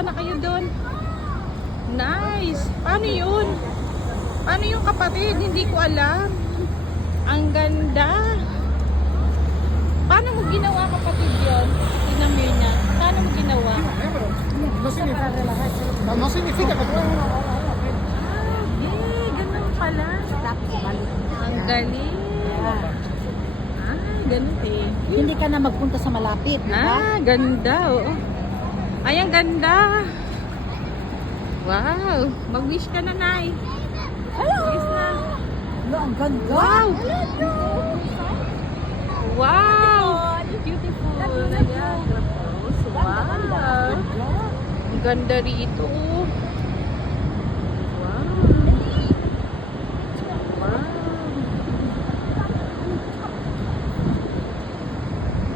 Punta na kayo doon. Nice. Paano yun? Paano yung kapatid? Hindi ko alam. Ang ganda. Paano mo ginawa kapatid yun? Yun yan. Paano mo ginawa? No significa, no, significa Ah, yeah, ganun pala. Ang galing. Ay, ganun eh. Hindi ka na magpunta sa malapit, di ba? Ah, ganda. Oo. Ay, ang ganda. Wow. Mag-wish ka na, Nay. Wish na. Hello, ang ganda. Wow. Wow. Beautiful. Ayan. Wow. Ang ganda rito. Wow. Wow.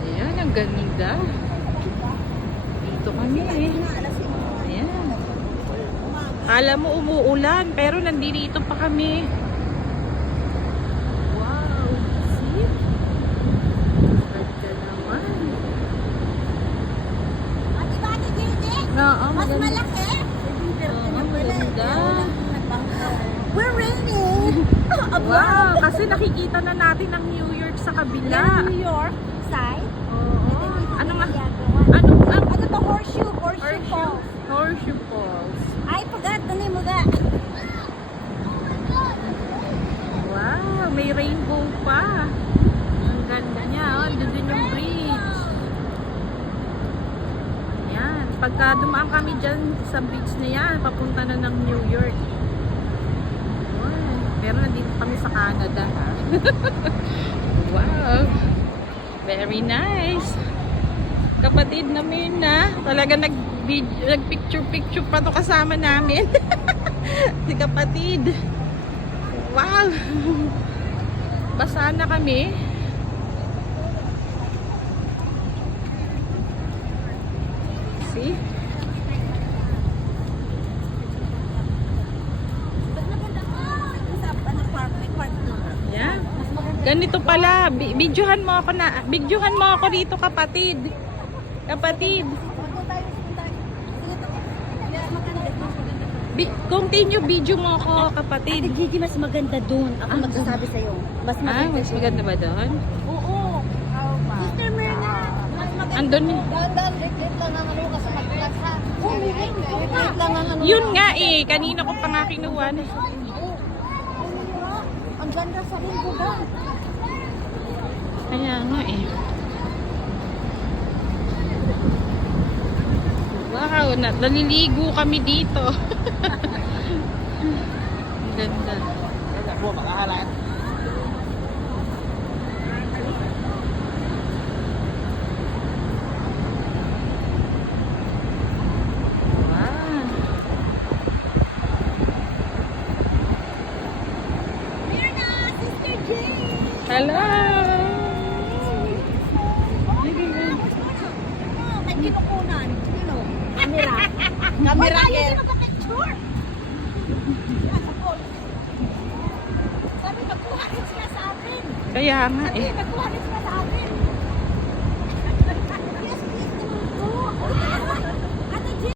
Ayan, ang ganda. Dito kami eh. Ayan. Alam mo umuulan, pero nandito pa kami. Wow. See? Ganda naman. Oo, Mas maganda. malaki. Oo, maganda. We're raining. Wow, kasi nakikita na natin ang New York sa kabila. New York side. Oo. Ano nga? Ano? Ano ang Ano to? Horseshoe. Horseshoe Horseshoe, Falls. horseshoe falls. Ay, pagat. Dali mo ga. Wow, may rainbow pa. Ang ganda niya. Oh, andun din yung bridge. Yan. Pagka dumaan kami dyan sa bridge na yan, papunta na ng New York. Wow. Pero nandito kami sa Canada. wow. Very nice. Kapatid namin na. Talaga nag nag-picture-picture pa to kasama namin. si kapatid. Wow! Basa na kami. See? Ganito pala. Videohan mo ako na. Videohan mo ako rito, kapatid. Kapatid. Bi- continue video mo ako, Ate kapatid. Gigi, mas maganda doon. Ako Ah, magsasabi sa'yo. Mas Ah, maganda. mas maganda ba doon? Oo. Sister Myrna, mas maganda. Andun. Dandan, liglit lang ang ano kasi maglas ha. Ano. Yun nga eh. Kanina ko pa nga kinuha. Ang ganda sa rin doon. Kaya nga eh. Na, naliligo kami dito. Ang ganda. Gua makahalaan. Hindi magka-picture. Sabi, magkuha rin sila sa atin. Kaya nga eh. Sabi, magkuha rin sila sa atin. Yes, please, naman po.